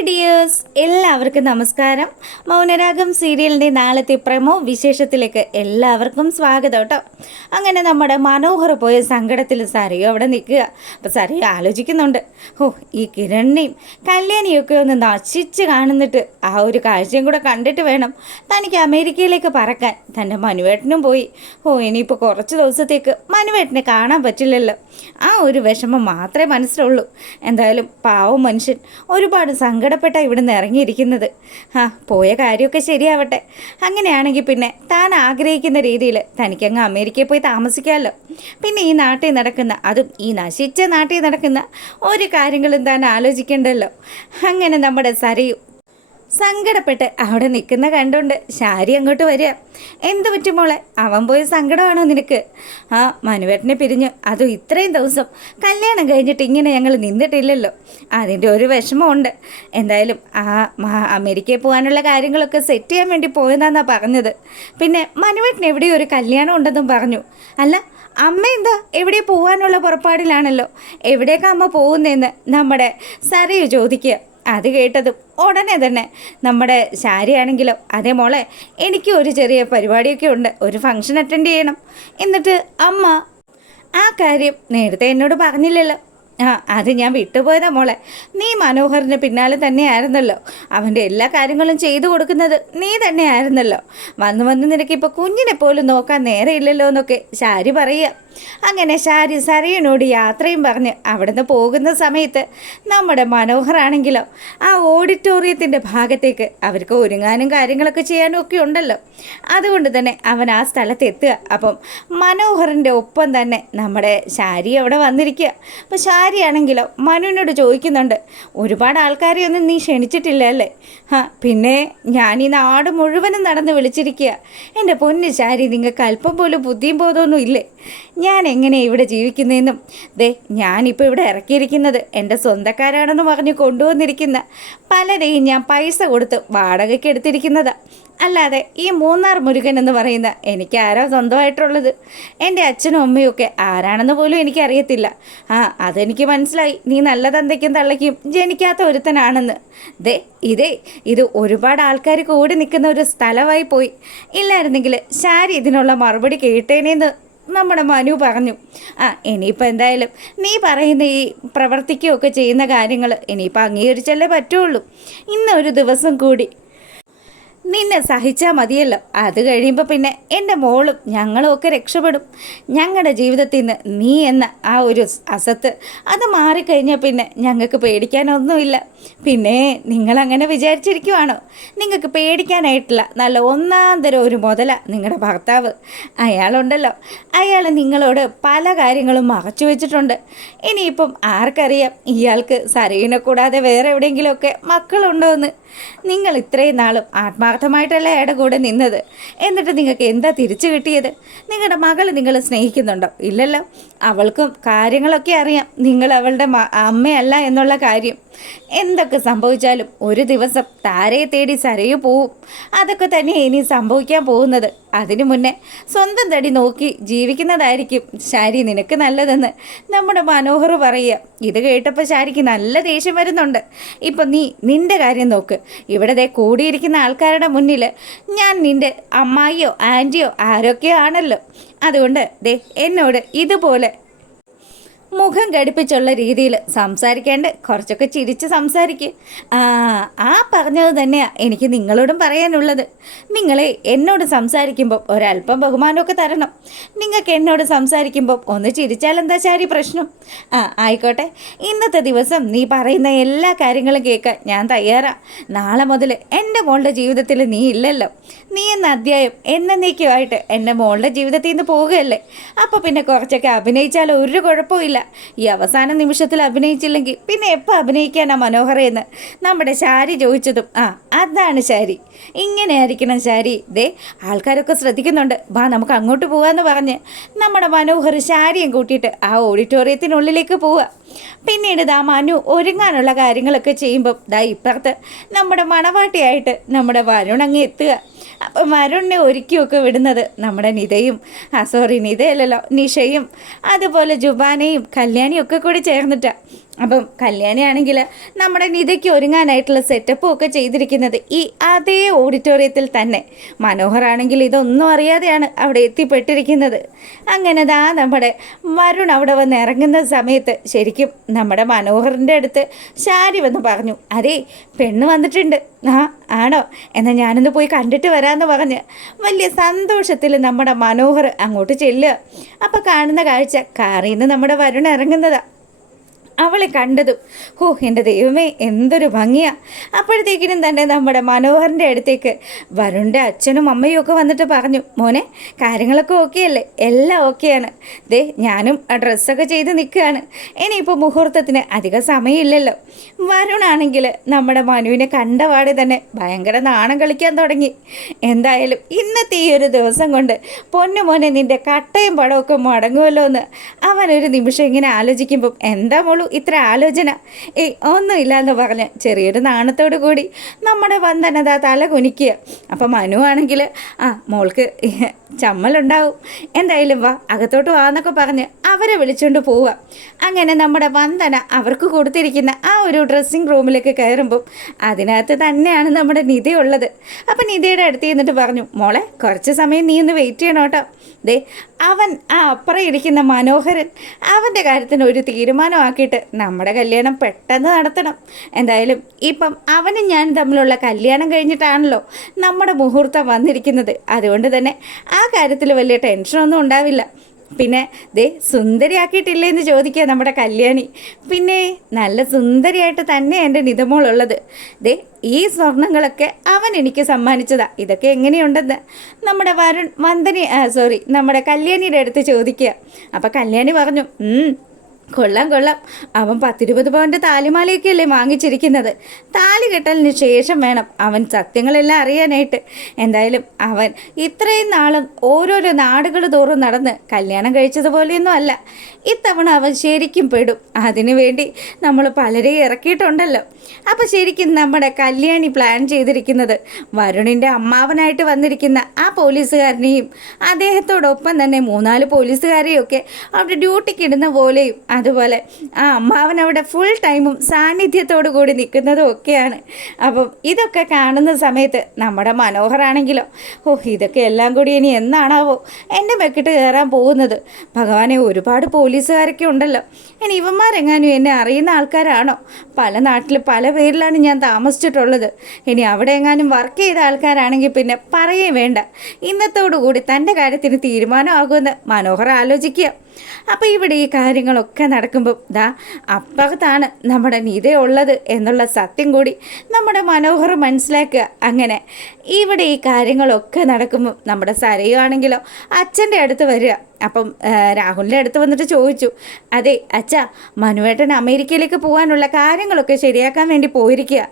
Hi dears, എല്ലാവർക്കും നമസ്കാരം. മൗനരാഗം സീരിയലിൻ്റെ നാളത്തെ പ്രമോ വിശേഷത്തിലേക്ക് എല്ലാവർക്കും സ്വാഗതം കേട്ടോ. അങ്ങനെ നമ്മുടെ മനോഹർ പോയ സങ്കടത്തിൽ സരയു അവിടെ നിൽക്കുക. അപ്പോൾ സരയു ആലോചിക്കുന്നുണ്ട്, ഈ കിരണിനെയും കല്യാണിയൊക്കെ ഒന്ന് നശിച്ച് കാണുന്നിട്ട് ആ ഒരു കാഴ്ചയും കൂടെ കണ്ടിട്ട് വേണം തനിക്ക് അമേരിക്കയിലേക്ക് പറക്കാൻ. തൻ്റെ മനുവേട്ടനും പോയി. ഇനിയിപ്പോൾ കുറച്ച് ദിവസത്തേക്ക് മനുവേട്ടനെ കാണാൻ പറ്റില്ലല്ലോ. ആ ഒരു വിഷമം മാത്രമേ മനസ്സിലുള്ളൂ. എന്തായാലും പാവം മനുഷ്യൻ ഒരുപാട് സങ്കടപ്പെട്ട ഇവിടുന്ന് ഇറങ്ങിയിരിക്കുന്നത്. പോയ കാര്യമൊക്കെ ശരിയാവട്ടെ. അങ്ങനെയാണെങ്കിൽ പിന്നെ താൻ ആഗ്രഹിക്കുന്ന രീതിയിൽ തനിക്കങ്ങ് അമേരിക്കയിൽ പോയി താമസിക്കാമല്ലോ. പിന്നെ ഈ നാട്ടിൽ നടക്കുന്ന, അതും ഈ നശിച്ച നാട്ടിൽ നടക്കുന്ന ഒരു കാര്യങ്ങളും താൻ ആലോചിക്കേണ്ടല്ലോ. അങ്ങനെ നമ്മുടെ സരയു സങ്കടപ്പെട്ട് അവിടെ നിൽക്കുന്ന കണ്ടുകൊണ്ട് ശാരി അങ്ങോട്ട് വരിക. എന്ത് പറ്റും മോളെ, അവൻ പോയ സങ്കടമാണോ നിനക്ക്? മനുവേട്ടനെ പിരിഞ്ഞ്, അതും ഇത്രയും ദിവസം കല്യാണം കഴിഞ്ഞിട്ട് ഇങ്ങനെ ഞങ്ങൾ നിന്നിട്ടില്ലല്ലോ, അതിൻ്റെ ഒരു വിഷമമുണ്ട്. എന്തായാലും അമേരിക്കയിൽ പോകാനുള്ള കാര്യങ്ങളൊക്കെ സെറ്റ് ചെയ്യാൻ വേണ്ടി പോയതാണെന്നാണ് പറഞ്ഞത്. പിന്നെ മനുവേട്ടന് എവിടെയോ ഒരു കല്യാണം ഉണ്ടെന്നും പറഞ്ഞു. അല്ല, അമ്മ എന്താ എവിടെ പോകാനുള്ള പുറപ്പാടിലാണല്ലോ. എവിടേക്കാണ് അമ്മ പോകുന്നതെന്ന് നമ്മുടെ സരയു ചോദിക്കുക. അത് കേട്ടതും ഉടനെ തന്നെ നമ്മുടെ ശാരിയാണെങ്കിലോ, അതേ മോളെ, എനിക്ക് ഒരു ചെറിയ പരിപാടിയൊക്കെ ഉണ്ട്, ഒരു ഫംഗ്ഷൻ അറ്റൻഡ് ചെയ്യണം. എന്നിട്ട് അമ്മ ആ കാര്യം നേരത്തെ എന്നോട് പറഞ്ഞില്ലല്ലോ. അത് ഞാൻ വിട്ടുപോയതാ മോളെ. നീ മനോഹറിന് പിന്നാലെ തന്നെയായിരുന്നല്ലോ. അവൻ്റെ എല്ലാ കാര്യങ്ങളും ചെയ്തു കൊടുക്കുന്നത് നീ തന്നെയായിരുന്നല്ലോ. വന്ന് നിനക്കിപ്പോൾ കുഞ്ഞിനെ പോലും നോക്കാൻ നേരെയില്ലല്ലോ എന്നൊക്കെ ശാരി പറയുക. അങ്ങനെ ശാരി സരയനോട് യാത്രയും പറഞ്ഞ് അവിടുന്ന് പോകുന്ന സമയത്ത് നമ്മുടെ മനോഹറാണെങ്കിലോ ആ ഓഡിറ്റോറിയത്തിൻ്റെ ഭാഗത്തേക്ക് അവർക്ക് ഒരുങ്ങാനും കാര്യങ്ങളൊക്കെ ചെയ്യാനും ഒക്കെ ഉണ്ടല്ലോ. അതുകൊണ്ട് തന്നെ അവൻ ആ സ്ഥലത്ത് എത്തുക. അപ്പം മനോഹറിൻ്റെ ഒപ്പം തന്നെ നമ്മുടെ ശാരി അവിടെ വന്നിരിക്കുക. അപ്പോൾ ശാരിയാണെങ്കിലോ മനുവിനോട് ചോദിക്കുന്നുണ്ട്, ഒരുപാട് ആൾക്കാരെ ഒന്നും നീ ക്ഷണിച്ചിട്ടില്ല അല്ലേ? പിന്നെ ഞാൻ ഈ നാട് മുഴുവനും നടന്ന് വിളിച്ചിരിക്കുക. എൻ്റെ പൊന്ന് ശാരി, നിങ്ങൾക്ക് അല്പം പോലും ബുദ്ധിയും ബോധമൊന്നും ഇല്ലേ? ഞാൻ എങ്ങനെയാണ് ഇവിടെ ജീവിക്കുന്നതെന്നും ഞാനിപ്പോൾ ഇവിടെ ഇറക്കിയിരിക്കുന്നത് എൻ്റെ സ്വന്തക്കാരാണെന്ന് പറഞ്ഞ് കൊണ്ടുവന്നിരിക്കുന്ന പലരെയും ഞാൻ പൈസ കൊടുത്ത് വാടകയ്ക്ക് എടുത്തിരിക്കുന്നതാണ്. അല്ലാതെ ഈ മൂന്നാർ മുരുകൻ എന്ന് പറയുന്ന എനിക്ക് ആരോ സ്വന്തമായിട്ടുള്ളത്. എൻ്റെ അച്ഛനും അമ്മയും ഒക്കെ ആരാണെന്ന് പോലും എനിക്കറിയത്തില്ല. അതെനിക്ക് മനസ്സിലായി. നീ നല്ല തന്തയ്ക്കും തള്ളയ്ക്കും ജനിക്കാത്ത ഒരുത്തനാണെന്ന്. ഇത് ഒരുപാട് ആൾക്കാർ കൂടി നിൽക്കുന്ന ഒരു സ്ഥലമായി പോയി. ഇല്ലായിരുന്നെങ്കിൽ ശാരി ഇതിനുള്ള മറുപടി കേട്ടേനേന്ന് നമ്മുടെ മനു പറഞ്ഞു. ഇനിയിപ്പോൾ എന്തായാലും നീ പറയുന്ന ഈ പ്രവർത്തിക്കുകയൊക്കെ ചെയ്യുന്ന കാര്യങ്ങൾ ഇനിയിപ്പോൾ അംഗീകരിച്ചല്ലേ പറ്റുള്ളൂ. ഇന്നൊരു ദിവസം കൂടി നിന്നെ സഹിച്ചാൽ മതിയല്ലോ. അത് കഴിയുമ്പോൾ പിന്നെ എൻ്റെ മോളും ഞങ്ങളും ഒക്കെ രക്ഷപ്പെടും. ഞങ്ങളുടെ ജീവിതത്തിൽ നിന്ന് നീ എന്ന ആ ഒരു അസത്ത് അത് മാറിക്കഴിഞ്ഞാൽ പിന്നെ ഞങ്ങൾക്ക് പേടിക്കാനൊന്നുമില്ല. പിന്നെ നിങ്ങളങ്ങനെ വിചാരിച്ചിരിക്കുവാണോ? നിങ്ങൾക്ക് പേടിക്കാനായിട്ടില്ല നല്ല ഒന്നാം തരം ഒരു മുതല നിങ്ങളുടെ ഭർത്താവ്. അയാളുണ്ടല്ലോ, അയാൾ നിങ്ങളോട് പല കാര്യങ്ങളും മറച്ചു വെച്ചിട്ടുണ്ട്. ഇനിയിപ്പം ആർക്കറിയാം ഇയാൾക്ക് സരയുനെ കൂടാതെ വേറെ എവിടെയെങ്കിലുമൊക്കെ മക്കളുണ്ടോ എന്ന്. നിങ്ങൾ ഇത്രയും നാളും ആത്മാർത്ഥമായിട്ടല്ല അയാളുടെ കൂടെ നിന്നത്. എന്നിട്ട് നിങ്ങൾക്ക് എന്താ തിരിച്ചു കിട്ടിയത്? നിങ്ങളുടെ മകൾ നിങ്ങൾ സ്നേഹിക്കുന്നുണ്ടോ? ഇല്ലല്ലോ. അവൾക്കും കാര്യങ്ങളൊക്കെ അറിയാം നിങ്ങൾ അവളുടെ അമ്മയല്ല എന്നുള്ള കാര്യം. എന്തൊക്കെ സംഭവിച്ചാലും ഒരു ദിവസം താരയെ തേടി സരയു പോവും. അതൊക്കെ തന്നെ ഇനി സംഭവിക്കാൻ പോകുന്നത്. അതിനു മുന്നേ സ്വന്തം തടി നോക്കി ജീവിക്കുന്നതായിരിക്കും ശാരി നിനക്ക് നല്ലതെന്ന് നമ്മുടെ മനോഹർ പറയുക. ഇത് കേട്ടപ്പോൾ ശാരിക്ക് നല്ല ദേഷ്യം വരുന്നുണ്ട്. ഇപ്പം നിൻ്റെ കാര്യം നോക്ക്. ഇവിടെ കൂടിയിരിക്കുന്ന ആൾക്കാരുടെ മുന്നിൽ ഞാൻ നിൻ്റെ അമ്മായിയോ ആൻറ്റിയോ ആരൊക്കെയോ ആണല്ലോ. അതുകൊണ്ട് എന്നോട് ഇതുപോലെ മുഖം ഘടിപ്പിച്ചുള്ള രീതിയിൽ സംസാരിക്കാണ്ട് കുറച്ചൊക്കെ ചിരിച്ച് സംസാരിക്കുക. പറഞ്ഞത് തന്നെയാണ് എനിക്ക് നിങ്ങളോടും പറയാനുള്ളത്. നിങ്ങളെ എന്നോട് സംസാരിക്കുമ്പോൾ ഒരല്പം ബഹുമാനമൊക്കെ തരണം. നിങ്ങൾക്ക് എന്നോട് സംസാരിക്കുമ്പോൾ ഒന്ന് ചിരിച്ചാൽ എന്താ ശാരി പ്രശ്നം? ആയിക്കോട്ടെ, ഇന്നത്തെ ദിവസം നീ പറയുന്ന എല്ലാ കാര്യങ്ങളും കേൾക്കാൻ ഞാൻ തയ്യാറാണ്. നാളെ മുതൽ എൻ്റെ മോളുടെ ജീവിതത്തിൽ നീ ഇല്ലല്ലോ. നീ എന്ന അധ്യായം എന്നേക്കുമായിട്ട് എൻ്റെ മോളുടെ ജീവിതത്തിൽ നിന്ന് പോകുകയല്ലേ. അപ്പോൾ പിന്നെ കുറച്ചൊക്കെ അഭിനയിച്ചാൽ ഒരു കുഴപ്പമില്ല. ഈ അവസാന നിമിഷത്തിൽ അഭിനയിച്ചില്ലെങ്കിൽ പിന്നെ എപ്പോൾ അഭിനയിക്കാനാ മനോഹരെന്ന് നമ്മുടെ ശാരി ചോദിച്ചതും അതാണ് ശാരി. ഇങ്ങനെ ആയിരിക്കണം ശാരി. ആൾക്കാരൊക്കെ ശ്രദ്ധിക്കുന്നുണ്ട്, നമുക്ക് അങ്ങോട്ട് പോകാമെന്ന് പറഞ്ഞ് നമ്മുടെ മനോഹർ ശാരിയും കൂട്ടിയിട്ട് ആ ഓഡിറ്റോറിയത്തിനുള്ളിലേക്ക് പോവുക. പിന്നീട് മനു ഒരുങ്ങാനുള്ള കാര്യങ്ങളൊക്കെ ചെയ്യുമ്പം ഇപ്പുറത്ത് നമ്മുടെ മണവാട്ടിയായിട്ട് നമ്മുടെ വരുൺ അങ്ങ് എത്തുക. അപ്പം വരുണിനെ ഒരുക്കിയൊക്കെ വിടുന്നത് നമ്മുടെ നിതയും നിതയല്ലല്ലോ നിഷയും അതുപോലെ ജുബാനയും കല്യാണിയും ഒക്കെ കൂടി ചേർന്നിട്ടാണ്. അപ്പം കല്യാണിയാണെങ്കിൽ നമ്മുടെ നിധയ്ക്ക് ഒരുങ്ങാനായിട്ടുള്ള സെറ്റപ്പും ഒക്കെ ചെയ്തിരിക്കുന്നത് ഈ അതേ ഓഡിറ്റോറിയത്തിൽ തന്നെ. മനോഹറാണെങ്കിൽ ഇതൊന്നും അറിയാതെയാണ് അവിടെ എത്തിപ്പെട്ടിരിക്കുന്നത്. അങ്ങനെ നമ്മുടെ വരുൺ അവിടെ വന്ന് ഇറങ്ങുന്ന സമയത്ത് ശരിക്കും നമ്മുടെ മനോഹറിൻ്റെ അടുത്ത് ശാരി വന്ന് പറഞ്ഞു, അതേ പെണ്ണ് വന്നിട്ടുണ്ട്. ആണോ, എന്നാൽ ഞാനൊന്ന് പോയി കണ്ടിട്ട് വരാമെന്ന് പറഞ്ഞ് വലിയ സന്തോഷത്തിൽ നമ്മുടെ മനോഹർ അങ്ങോട്ട് ചെല്ലുക. അപ്പോൾ കാണുന്ന കാഴ്ച കാറിൽ നിന്ന് നമ്മുടെ വരുൺ ഇറങ്ങുന്നതാണ്. അവളെ കണ്ടതും എൻ്റെ ദൈവമേ എന്തൊരു ഭംഗിയാ. അപ്പോഴത്തേക്കിനും തന്നെ നമ്മുടെ മനോഹറിൻ്റെ അടുത്തേക്ക് വരുണിൻ്റെ അച്ഛനും അമ്മയും ഒക്കെ വന്നിട്ട് പറഞ്ഞു, മോനെ കാര്യങ്ങളൊക്കെ ഓക്കെയല്ലേ? എല്ലാം ഓക്കെയാണ്. ഞാനും ആ ഡ്രസ്സൊക്കെ ചെയ്ത് നിൽക്കുകയാണ്. ഇനിയിപ്പോൾ മുഹൂർത്തത്തിന് അധികം സമയമില്ലല്ലോ. വരുണാണെങ്കിൽ നമ്മുടെ മനുവിനെ കണ്ടപാടെ തന്നെ ഭയങ്കര നാണം കളിക്കാൻ തുടങ്ങി. എന്തായാലും ഇന്നത്തെ ഈ ഒരു ദിവസം കൊണ്ട് പൊന്നു മോനെ നിൻ്റെ കട്ടയും പടമൊക്കെ മടങ്ങുമല്ലോ എന്ന് അവനൊരു നിമിഷം ഇങ്ങനെ ആലോചിക്കുമ്പം എന്താ മോളു ഇത്ര ആലോചന? ഒന്നുമില്ല എന്ന് പറഞ്ഞ് ചെറിയൊരു നാണത്തോടു കൂടി നമ്മുടെ വന്ദനത തല കുനിക്കുക. അപ്പം മനു ആണെങ്കിൽ മോൾക്ക് ചമ്മലുണ്ടാവും, എന്തായാലും വാ അകത്തോട്ട് വാന്നൊക്കെ പറഞ്ഞ് അവരെ വിളിച്ചുകൊണ്ട് പോവുക. അങ്ങനെ നമ്മുടെ വന്ദന അവർക്ക് കൊടുത്തിരിക്കുന്ന ആ ഒരു ഡ്രസ്സിങ് റൂമിലേക്ക് കയറുമ്പം അതിനകത്ത് തന്നെയാണ് നമ്മുടെ നിധയുള്ളത്. അപ്പം നിധയുടെ അടുത്ത് ചെന്നിട്ട് പറഞ്ഞു, മോളെ കുറച്ച് സമയം നീ ഒന്ന് വെയിറ്റ് ചെയ്യണം കേട്ടോ. അവൻ അപ്പുറം ഇരിക്കുന്ന മനോഹരൻ അവൻ്റെ കാര്യത്തിന് ഒരു തീരുമാനമാക്കിയിട്ട് നമ്മുടെ കല്യാണം പെട്ടെന്ന് നടത്തണം. എന്തായാലും ഇപ്പം അവനും ഞാൻ തമ്മിലുള്ള കല്യാണം കഴിഞ്ഞിട്ടാണല്ലോ നമ്മുടെ മുഹൂർത്തം വന്നിരിക്കുന്നത്. അതുകൊണ്ട് തന്നെ ആ കാര്യത്തിൽ വലിയ ടെൻഷനൊന്നും ഉണ്ടാവില്ല. പിന്നെ സുന്ദരിയാക്കിയിട്ടില്ലേ എന്ന് ചോദിക്കുക നമ്മുടെ കല്യാണി. പിന്നെ നല്ല സുന്ദരിയായിട്ട് തന്നെ എൻ്റെ നിധമോളുള്ളത്. ഈ സ്വർണ്ണങ്ങളൊക്കെ അവൻ എനിക്ക് സമ്മാനിച്ചതാ. ഇതൊക്കെ എങ്ങനെയുണ്ടെന്ന് നമ്മുടെ നമ്മുടെ കല്യാണിയുടെ അടുത്ത് ചോദിക്കുക. അപ്പം കല്യാണി പറഞ്ഞു, കൊള്ളാം കൊള്ളാം, അവൻ 10-20 പവൻ്റെ താലിമാലയൊക്കെയല്ലേ വാങ്ങിച്ചിരിക്കുന്നത്. താലി കെട്ടലിന് ശേഷം വേണം അവൻ സത്യങ്ങളെല്ലാം അറിയാനായിട്ട്. എന്തായാലും അവൻ ഇത്രയും നാളും ഓരോരോ നാടുകൾ തോറും നടന്ന് കല്യാണം കഴിച്ചതുപോലെയൊന്നും അല്ല. ഇത്തവണ അവൻ ശരിക്കും പെടും. അതിനു വേണ്ടി നമ്മൾ പലരെയും ഇറക്കിയിട്ടുണ്ടല്ലോ. അപ്പോൾ ശരിക്കും നമ്മുടെ കല്യാണി പ്ലാൻ ചെയ്തിരിക്കുന്നത് വരുണിൻ്റെ അമ്മാവനായിട്ട് വന്നിരിക്കുന്ന ആ പോലീസുകാരനെയും അദ്ദേഹത്തോടൊപ്പം തന്നെ 3-4 പോലീസുകാരെയൊക്കെ അവിടെ ഡ്യൂട്ടിക്ക് ഇടുന്ന പോലെയും അതുപോലെ ആ അമ്മാവൻ അവിടെ ഫുൾ ടൈമും സാന്നിധ്യത്തോടു കൂടി നിൽക്കുന്നതും ഒക്കെയാണ്. അപ്പം ഇതൊക്കെ കാണുന്ന സമയത്ത് നമ്മുടെ മനോഹറാണെങ്കിലോ ഇതൊക്കെ എല്ലാം കൂടി ഇനി എന്നാണാവോ എൻ്റെ മെക്കിട്ട് കയറാൻ പോകുന്നത്. ഭഗവാനെ, ഒരുപാട് പോലീസുകാരൊക്കെ ഉണ്ടല്ലോ. ഇനി ഇവന്മാരെങ്ങാനും എന്നെ അറിയുന്ന ആൾക്കാരാണോ? പല നാട്ടിൽ പല പേരിലാണ് ഞാൻ താമസിച്ചിട്ടുള്ളത്. ഇനി അവിടെ എങ്ങാനും വർക്ക് ചെയ്ത ആൾക്കാരാണെങ്കിൽ പിന്നെ പറയേ വേണ്ട. ഇന്നത്തോടു കൂടി തൻ്റെ കാര്യത്തിന് തീരുമാനമാകുമെന്ന് മനോഹർ ആലോചിക്കുക. അപ്പോൾ ഇവിടെ ഈ കാര്യങ്ങളൊക്കെ നടക്കുമ്പം അപ്പുറത്താണ് നമ്മുടെ നിധയുള്ളത് എന്നുള്ള സത്യം കൂടി നമ്മുടെ മനോഹർ മനസ്സിലാക്കുക. അങ്ങനെ ഇവിടെ ഈ കാര്യങ്ങളൊക്കെ നടക്കുമ്പം നമ്മുടെ സരയുവാണെങ്കിലോ അച്ഛൻ്റെ അടുത്ത് വരിക. അപ്പം രാഹുലിൻ്റെ അടുത്ത് വന്നിട്ട് ചോദിച്ചു, അതെ അച്ഛാ, മനുവേട്ടൻ അമേരിക്കയിലേക്ക് പോകാനുള്ള കാര്യങ്ങളൊക്കെ ശരിയാക്കാൻ വേണ്ടി പോയിരിക്കുക.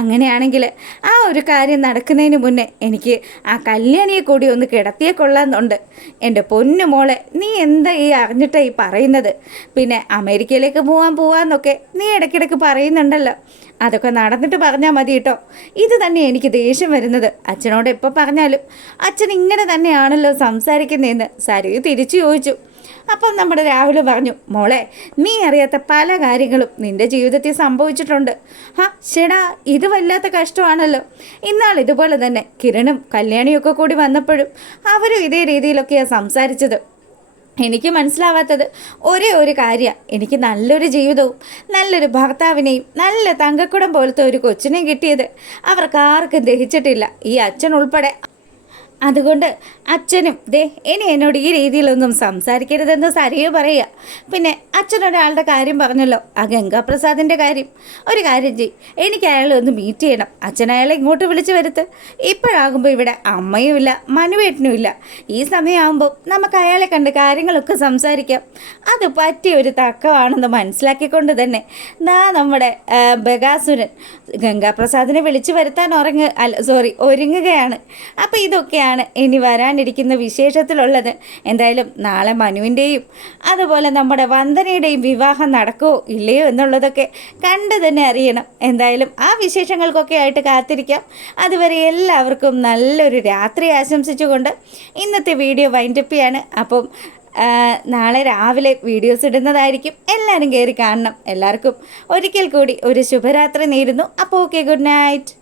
അങ്ങനെയാണെങ്കിൽ ആ ഒരു കാര്യം നടക്കുന്നതിന് മുന്നേ എനിക്ക് ആ കല്യാണിയെ കൂടി ഒന്ന് കിടത്തിയേ കൊള്ളാമെന്നുണ്ട്. എൻ്റെ പൊന്നു മോളെ, നീ എന്താ അറിഞ്ഞിട്ടാണ് ഈ പറയുന്നത്? പിന്നെ അമേരിക്കയിലേക്ക് പോവാന്നൊക്കെ നീ ഇടയ്ക്കിടയ്ക്ക് പറയുന്നുണ്ടല്ലോ. അതൊക്കെ നടന്നിട്ട് പറഞ്ഞാൽ മതി കേട്ടോ. ഇത് തന്നെ എനിക്ക് ദേഷ്യം വരുന്നത്. അച്ഛനോട് എപ്പോൾ പറഞ്ഞാലും അച്ഛൻ ഇങ്ങനെ തന്നെയാണല്ലോ സംസാരിക്കുന്നതെന്ന് സരയു തിരിച്ചു ചോദിച്ചു. അപ്പം നമ്മുടെ രാഹുൽ പറഞ്ഞു, മോളെ, നീ അറിയാത്ത പല കാര്യങ്ങളും നിൻ്റെ ജീവിതത്തിൽ സംഭവിച്ചിട്ടുണ്ട്. ചേടാ, ഇത് വല്ലാത്ത കഷ്ടമാണല്ലോ. ഇന്നാൾ ഇതുപോലെ തന്നെ കിരണും കല്യാണിയൊക്കെ കൂടി വന്നപ്പോഴും അവരും ഇതേ രീതിയിലൊക്കെയാണ് സംസാരിച്ചത്. എനിക്ക് മനസ്സിലാവാത്തത് ഒരേ ഒരു കാര്യമാണ്, എനിക്ക് നല്ലൊരു ജീവിതവും നല്ലൊരു ഭർത്താവിനെയും നല്ല തങ്കക്കുടം പോലത്തെ ഒരു കൊച്ചിനെയും കിട്ടിയത് അവർക്കാർക്കും ദഹിച്ചിട്ടില്ല, ഈ അച്ഛൻ ഉൾപ്പെടെ. അതുകൊണ്ട് അച്ഛനും ഇനി എന്നോട് ഈ രീതിയിലൊന്നും സംസാരിക്കരുതെന്ന് സരിയോ പറയുക. പിന്നെ അച്ഛനൊരാളുടെ കാര്യം പറഞ്ഞല്ലോ, ആ ഗംഗാപ്രസാദിൻ്റെ കാര്യം. ഒരു കാര്യം ചെയ്യും, എനിക്ക് അയാളെ ഒന്ന് മീറ്റ് ചെയ്യണം. അച്ഛൻ അയാളെ ഇങ്ങോട്ട് വിളിച്ച് വരുത്ത്. ഇപ്പോഴാകുമ്പോൾ ഇവിടെ അമ്മയും ഇല്ല, മനുവേട്ടനും ഇല്ല. ഈ സമയമാകുമ്പോൾ നമുക്ക് അയാളെ കണ്ട് കാര്യങ്ങളൊക്കെ സംസാരിക്കാം. അത് പറ്റിയ ഒരു തക്കമാണെന്ന് മനസ്സിലാക്കിക്കൊണ്ട് തന്നെ നമ്മുടെ ബഗാസുരൻ ഗംഗാപ്രസാദിനെ വിളിച്ചു വരുത്താൻ ഒരുങ്ങുകയാണ്. അപ്പോൾ ഇതൊക്കെയാണ് ഇനി വരാനിരിക്കുന്ന വിശേഷത്തിലുള്ളത്. എന്തായാലും നാളെ മനുവിൻ്റെയും അതുപോലെ നമ്മുടെ വന്ദനയുടെയും വിവാഹം നടക്കുമോ ഇല്ലയോ എന്നുള്ളതൊക്കെ കണ്ട് തന്നെ അറിയണം. എന്തായാലും ആ വിശേഷങ്ങൾക്കൊക്കെ ആയിട്ട് കാത്തിരിക്കാം. അതുവരെ എല്ലാവർക്കും നല്ലൊരു രാത്രി ആശംസിച്ചുകൊണ്ട് ഇന്നത്തെ വീഡിയോ വൈൻഡപ്പ് ചെയ്യാണ്. അപ്പം നാളെ രാവിലെ വീഡിയോസ് ഇടുന്നതായിരിക്കും. എല്ലാവരും കയറി കാണണം. എല്ലാവർക്കും ഒരിക്കൽ കൂടി ഒരു ശുഭരാത്രി നേരുന്നു. അപ്പോൾ ഓക്കെ, ഗുഡ് നൈറ്റ്.